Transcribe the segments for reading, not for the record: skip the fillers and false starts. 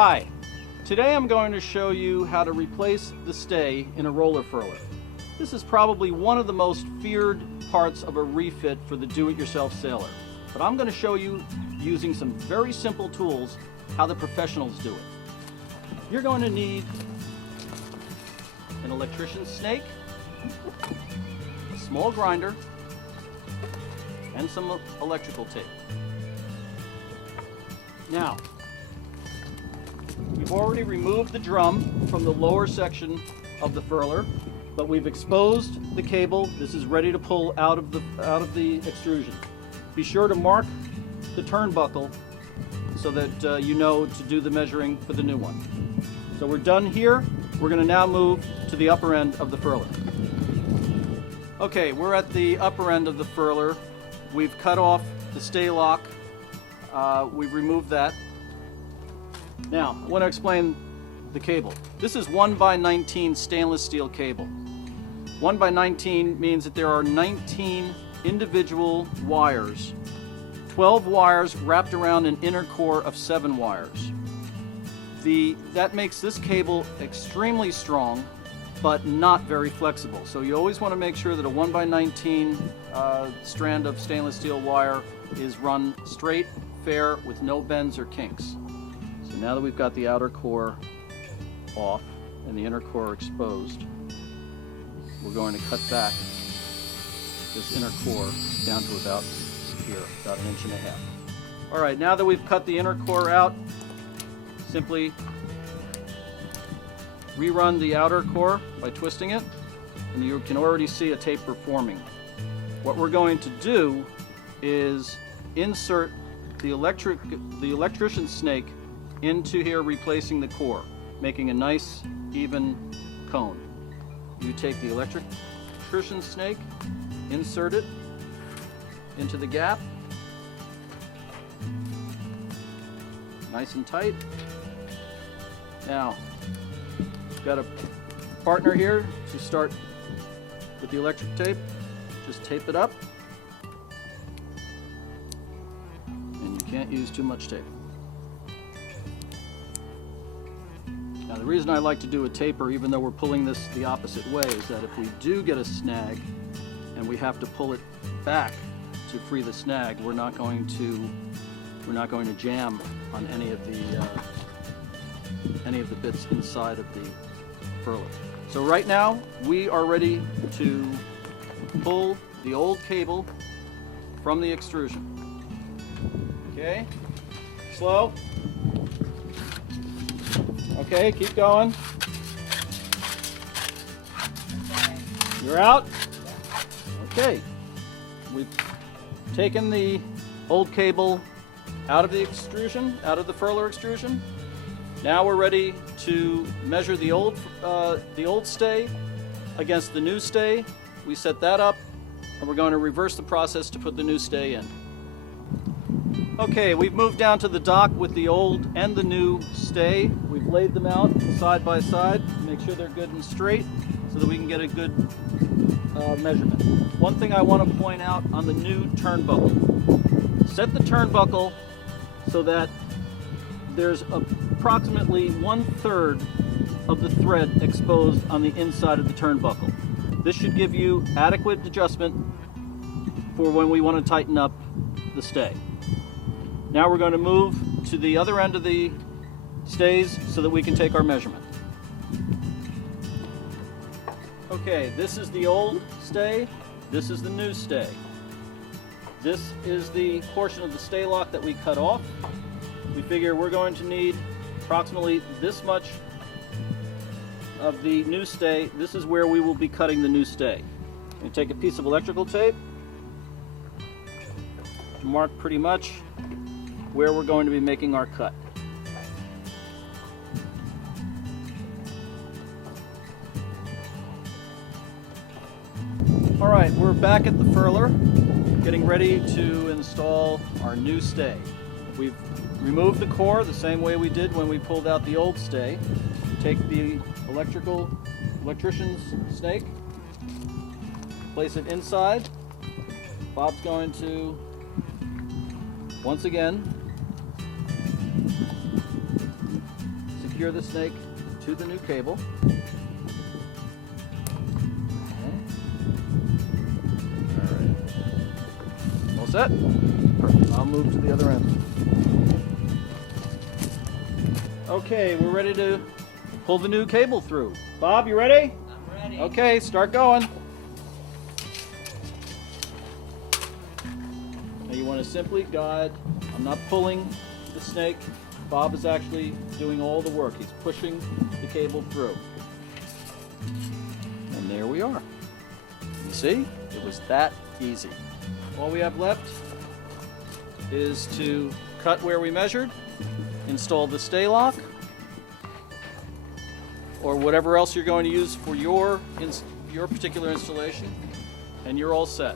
Hi, today I'm going to show you how to replace the stay in a roller furler. This is probably one of the most feared parts of a refit for the do-it-yourself sailor, but I'm going to show you using some very simple tools how the professionals do it. You're going to need an electrician's snake, a small grinder, and some electrical tape. Now, we've already removed the drum from the lower section of the furler, but we've exposed the cable. This is ready to pull out of the extrusion. Be sure to mark the turnbuckle so that you know to do the measuring for the new one. So we're done here. We're going to now move to the upper end of the furler. Okay, we're at the upper end of the furler. We've cut off the stay lock. We've removed that. Now, I want to explain the cable. This is 1x19 stainless steel cable. 1x19 means that there are 19 individual wires, 12 wires wrapped around an inner core of 7 wires. That makes this cable extremely strong, but not very flexible. So you always want to make sure that a 1x19 strand of stainless steel wire is run straight, fair, with no bends or kinks. So now that we've got the outer core off and the inner core exposed, we're going to cut back this inner core down to about here, about 1.5 inches. All right, now that we've cut the inner core out, simply rerun the outer core by twisting it, and you can already see a taper forming. What we're going to do is insert the electrician's snake into here, replacing the core, making a nice even cone. You take the electrician's snake, insert it into the gap, nice and tight. Now, we've got a partner here to start with the electric tape. Just tape it up, and you can't use too much tape. Now, the reason I like to do a taper, even though we're pulling this the opposite way, is that if we do get a snag and we have to pull it back to free the snag, we're not going to jam on any of the bits inside of the furler. So right now we are ready to pull the old cable from the extrusion. Okay, slow. Okay, keep going. You're out? Okay. We've taken the old cable out of the extrusion, out of the furler extrusion. Now we're ready to measure the old stay against the new stay. We set that up, and we're going to reverse the process to put the new stay in. Okay, we've moved down to the dock with the old and the new stay. We've laid them out side by side to make sure they're good and straight so that we can get a good measurement. One thing I want to point out on the new turnbuckle. Set the turnbuckle so that there's approximately 1/3 of the thread exposed on the inside of the turnbuckle. This should give you adequate adjustment for when we want to tighten up the stay. Now we're going to move to the other end of the stays so that we can take our measurement. Okay, this is the old stay, this is the new stay. This is the portion of the stay lock that we cut off. We figure we're going to need approximately this much of the new stay. This is where we will be cutting the new stay. We take a piece of electrical tape, mark pretty much where we're going to be making our cut. All right, we're back at the furler, getting ready to install our new stay. We've removed the core the same way we did when we pulled out the old stay. Take the electrician's snake, place it inside. Bob's going to, once again, secure the snake to the new cable. All set? Perfect. I'll move to the other end. Okay, we're ready to pull the new cable through. Bob, you ready? I'm ready. Okay, start going. Now you want to simply guide. I'm not pulling the snake. Bob is actually doing all the work. He's pushing the cable through. And there we are. You see? It was that easy. All we have left is to cut where we measured, install the stay lock, or whatever else you're going to use for your particular installation, and you're all set.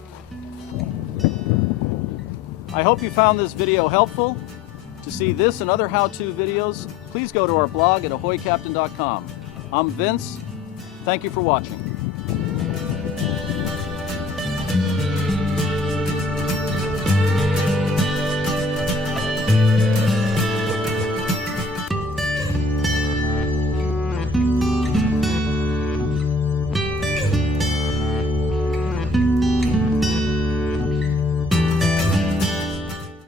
I hope you found this video helpful. To see this and other how-to videos, please go to our blog at ahoycaptain.com. I'm Vince. Thank you for watching.